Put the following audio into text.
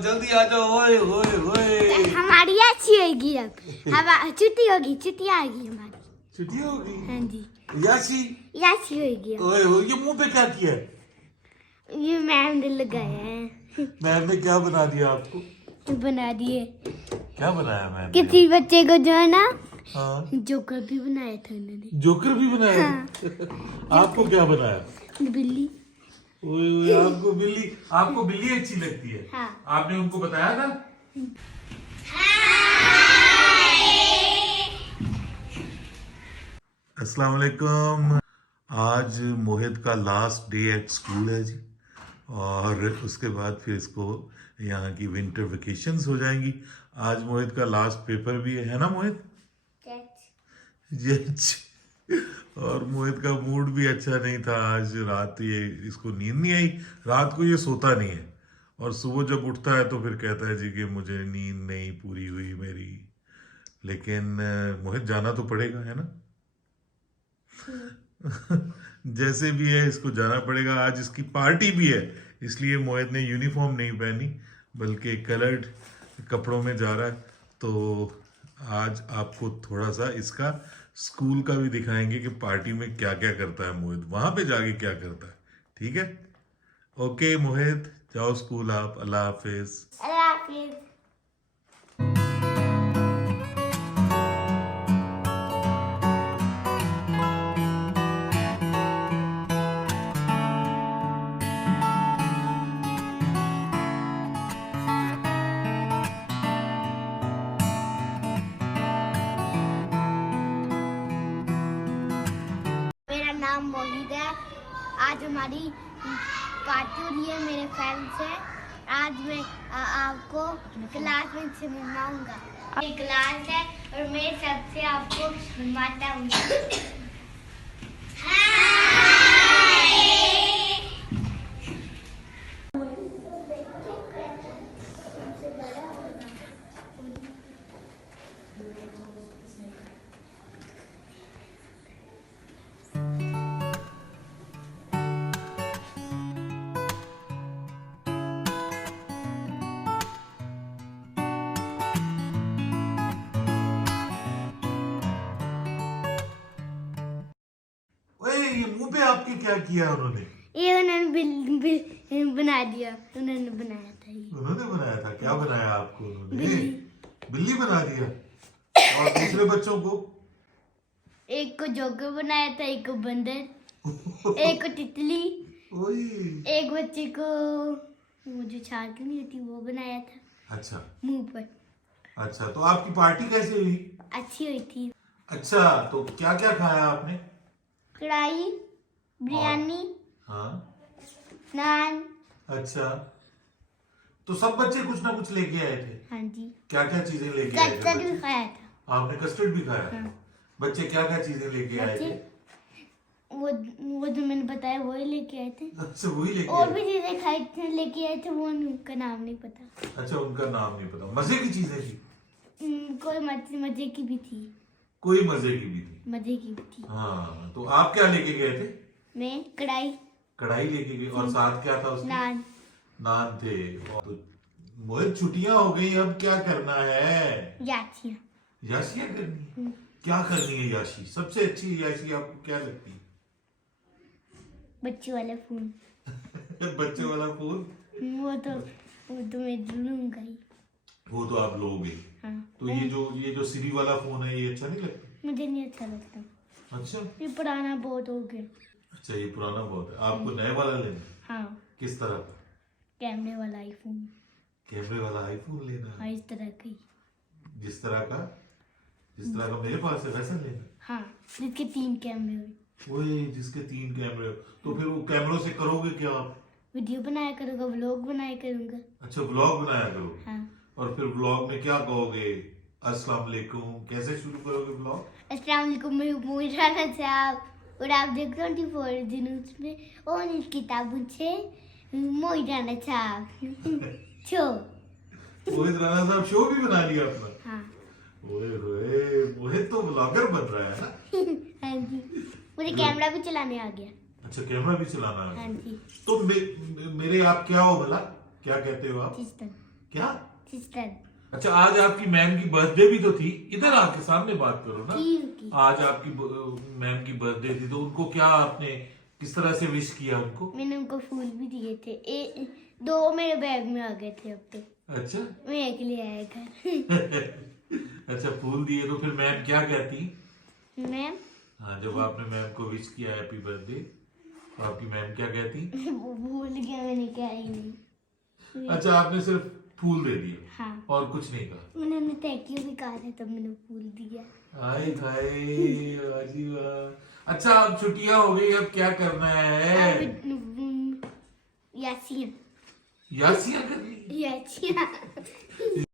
जल्दी आ जाओ। ओए ओए ओए, हमारी अच्छी होगी अब। अब छुट्टी होगी, छुट्टी आएगी हमारी। छुट्टी होगी। हाँ जी, याशी अच्छी होगी अब। ओए हो, ये मुंह पे क्या किया? ये मैम ने लगाया है। मैम ने क्या बना दिया आपको? बना दिए। क्या बनाया मैम ने? किसी बच्चे को जो है ना हाँ, जोकर भी बनाया था उन्होंने। जोकर भी बनाया? आपको क्या बनाया? बिल्ली। ओए ओए, आपको बिल्ली अच्छी लगती है? हाँ। आपने उनको बताया था? अस्सलाम वालेकुम। आज मोहित का लास्ट डे एट स्कूल है जी, और उसके बाद फिर इसको यहाँ की विंटर वेकेशंस हो जाएंगी। आज मोहित का लास्ट पेपर भी है ना मोहित? यस। और मोहित का मूड भी अच्छा नहीं था आज रात, ये इसको नींद नहीं आई। रात को ये सोता नहीं है, और सुबह जब उठता है तो फिर कहता है जी कि मुझे नींद नहीं पूरी हुई मेरी। लेकिन मोहित जाना तो पड़ेगा, है ना? जैसे भी है इसको जाना पड़ेगा। आज इसकी पार्टी भी है, इसलिए मोहित ने यूनिफॉर्म नहीं पहनी बल्कि कलर्ड कपड़ों में जा रहा है। तो आज आपको थोड़ा सा इसका स्कूल का भी दिखाएंगे कि पार्टी में क्या क्या करता है मोहित, वहां पे जाके क्या करता है। ठीक है? ओके मोहित, जाओ स्कूल आप। अल्लाह हाफिज। अल्लाह हाफिज। मेरा नाम मोहित है। आज हमारी पार्टी हो रही है मेरे फ्रेंड्स से। आज मैं आपको क्लास में से मिलवाऊंगा। ये क्लास है और मैं सबसे आपको मिलवाता हूँ। ओए, ये मुंह पे आपके क्या किया उन्होंने? ये उन्होंने बना दिया। उन्होंने बनाया था ये। उन्होंने बनाया था? क्या बनाया आपको उन्होंने? बिल्ली। बिल्ली बना दिया। और दूसरे बच्चों को? एक को जोकर बनाया था, एक को बंदर, एक को तितली, ओए, एक बच्चे को वो जो छाल नहीं होती वो बनाया था अच्छा मुंह पर। अच्छा। तो आपकी पार्टी कैसे हुई? अच्छी हुई थी। अच्छा, तो क्या क्या खाया आपने? कढ़ाई, बिरयानी, हाँ, नान। अच्छा। तो सब बच्चे कुछ ना कुछ लेके आए थे? हाँ जी। क्या क्या चीजें लेके आए थे कस्टर्ड भी बच्चे? खाया था। आपने कस्टर्ड भी खाया? हाँ। बच्चे क्या क्या चीजें लेके आए बच्चे थे? वो जो मैंने बताया वही लेके आए थे। अच्छा, वही लेके और आए भी चीजें खाई थे लेके आए थे, वो उनका नाम नहीं पता। थे? अच्छा, उनका नाम नहीं पता। मजे की चीजें थी? कोई मजे की भी थी। कोई मजे की भी थी? मजे की भी थी। हाँ, तो आप क्या लेके गए थे? मैं कढ़ाई, कढ़ाई लेके गए, और साथ क्या था उसके? नान। नान थे। तो मोहित, छुट्टियां हो गई, अब क्या करना है? याचियाँ। याशियां करनी है? क्या करनी है याशी? सबसे अच्छी याशी आपको क्या लगती है? बच्चे वाला फोन। बच्चे वाला फोन? वो तो मैं लूंगा ही। वो तो आप लोगे। हाँ। तो ये जो सिरी वाला फोन है, ये अच्छा नहीं लगता? मुझे नहीं अच्छा लगता। अच्छा ये पुराना बहुत हो गया। अच्छा, ये पुराना बहुत है। आपको नए वाला लेना? हाँ, किस तरह का? कैमरे वाला आईफोन। कैमरे वाला आईफोन लेना है? हाँ, इस तरह का ही। जिस तरह का मेरे पास है वैसा लेना? हाँ, जिसके 3 कैमरे हो। वही, जिसके 3 कैमरे हो। तो फिर वो कैमरों से करोगे क्या आप? वीडियो बनाया करूँगा, व्लॉग बनाया करूँगा। अच्छा, व्लॉग बनाया करोगे? हाँ। और फिर व्लॉग में क्या कहोगे? अस्सलाम वालेकुम कैसे शुरू करोगे व्लॉग? अस्सलाम वालेकुम, मैं मोहित राणा साहब, और आप देख 24 दिन उसमें और इस किताबों से मोहित राणा साहब शो। मोहित राणा साहब शो भी बना लिया अपना? हाँ। ओए होए, मोहित तो व्लॉगर बन रहा है ना? हाँ जी, मुझे कैमरा भी चलाने आ गया। अच्छा, कैमरा भी चलाना है? हाँ जी। तो मेरे आप क्या हो भला? क्या कहते हो आप? असिस्टेंट। क्या? सिस्टर अच्छा, आज आपकी मैम की बर्थडे भी तो थी, इधर आके सामने बात करो ना। की आज आपकी मैम की बर्थडे थी, तो उनको क्या आपने किस तरह से विश किया उनको? मैंने उनको फूल भी दिए थे, 2 मेरे बैग में आ गए थे अब तो, अच्छा। मैं एक ले आया घर। अच्छा, फूल दिए तो फिर मैम क्या कहती? मैम हाँ, जब आपने मैम को विश किया हैप्पी बर्थडे, तो आपकी मैम क्या कहती? वो भूल गया, मैंने क्या ही नहीं। अच्छा, आपने सिर्फ फूल दे दिए हाँ, और कुछ नहीं कहा? उन्होंने थैंक यू भी कहा था, तब मैंने फूल दिया। हाय हाय, वाह जी वाह। अच्छा, अब छुट्टियां हो गई, अब क्या करना है? यासिया यासियां करनी? यासिया